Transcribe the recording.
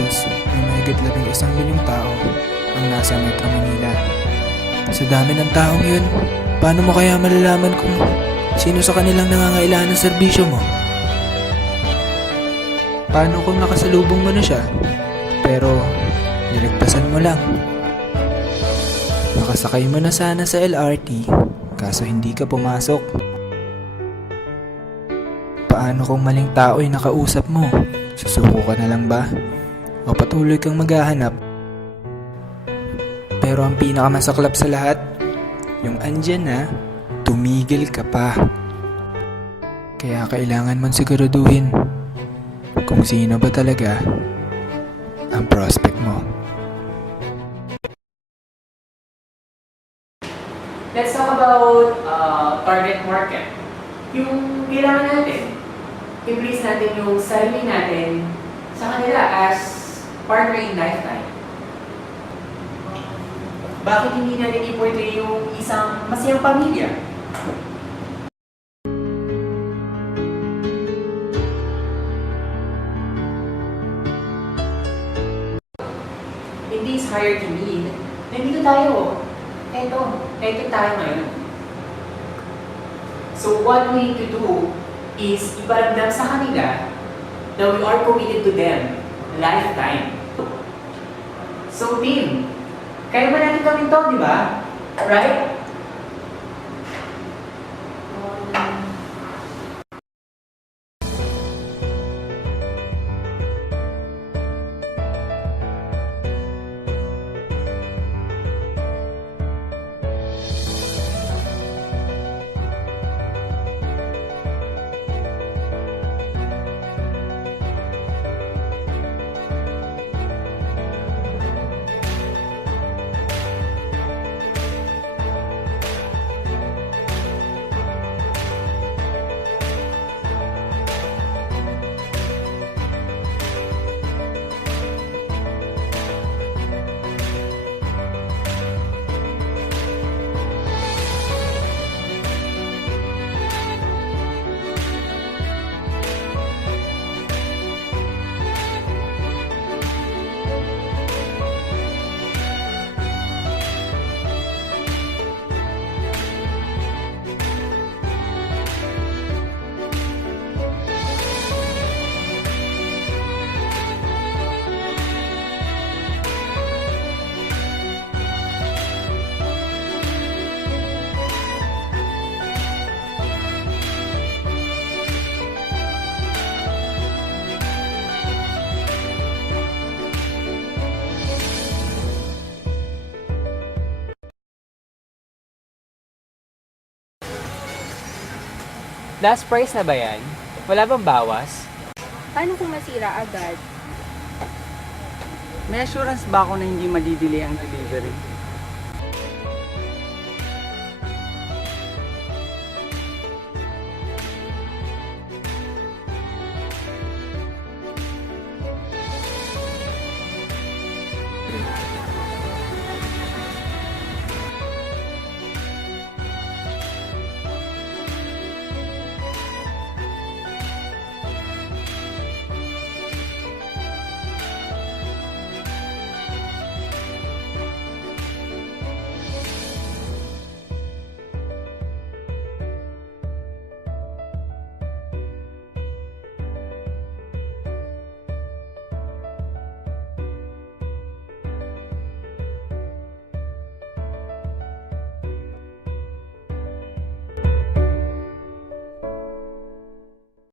pesos ay mahigit 11 milyong tao ang nasa Metro Manila. Sa dami ng taong yun, paano mo kaya malalaman kung sino sa kanilang nangangailangan ng serbisyo mo? Paano kung nakasalubong mo na siya, pero niligtasan mo lang? Nakasakay mo na sana sa LRT, kaso hindi ka pumasok. Paano kung maling tao ay nakausap mo? Susuko ka na lang ba? O patuloy kang maghahanap? Pero ang pinakamasaklap sa lahat, yung andyan na, tumigil ka pa. Kaya kailangan mong siguraduhin kung sino ba talaga ang prospect mo. Let's talk about target market. Yung kailangan natin, i-place natin yung sarili natin sa kanila as partner in lifetime. Bakit hindi natin i-portray yung isang masayang pamilya? In this hire to lead, nandito tayo. Eto tayo ngayon. So what we need to do is iparamdam sa kanila na we are committed to them lifetime. So team, kaya ba natin gawin to, di ba? Right? Last price na ba yan? Wala bang bawas? Paano kung masira agad? May assurance ba ako na hindi madidili ang delivery?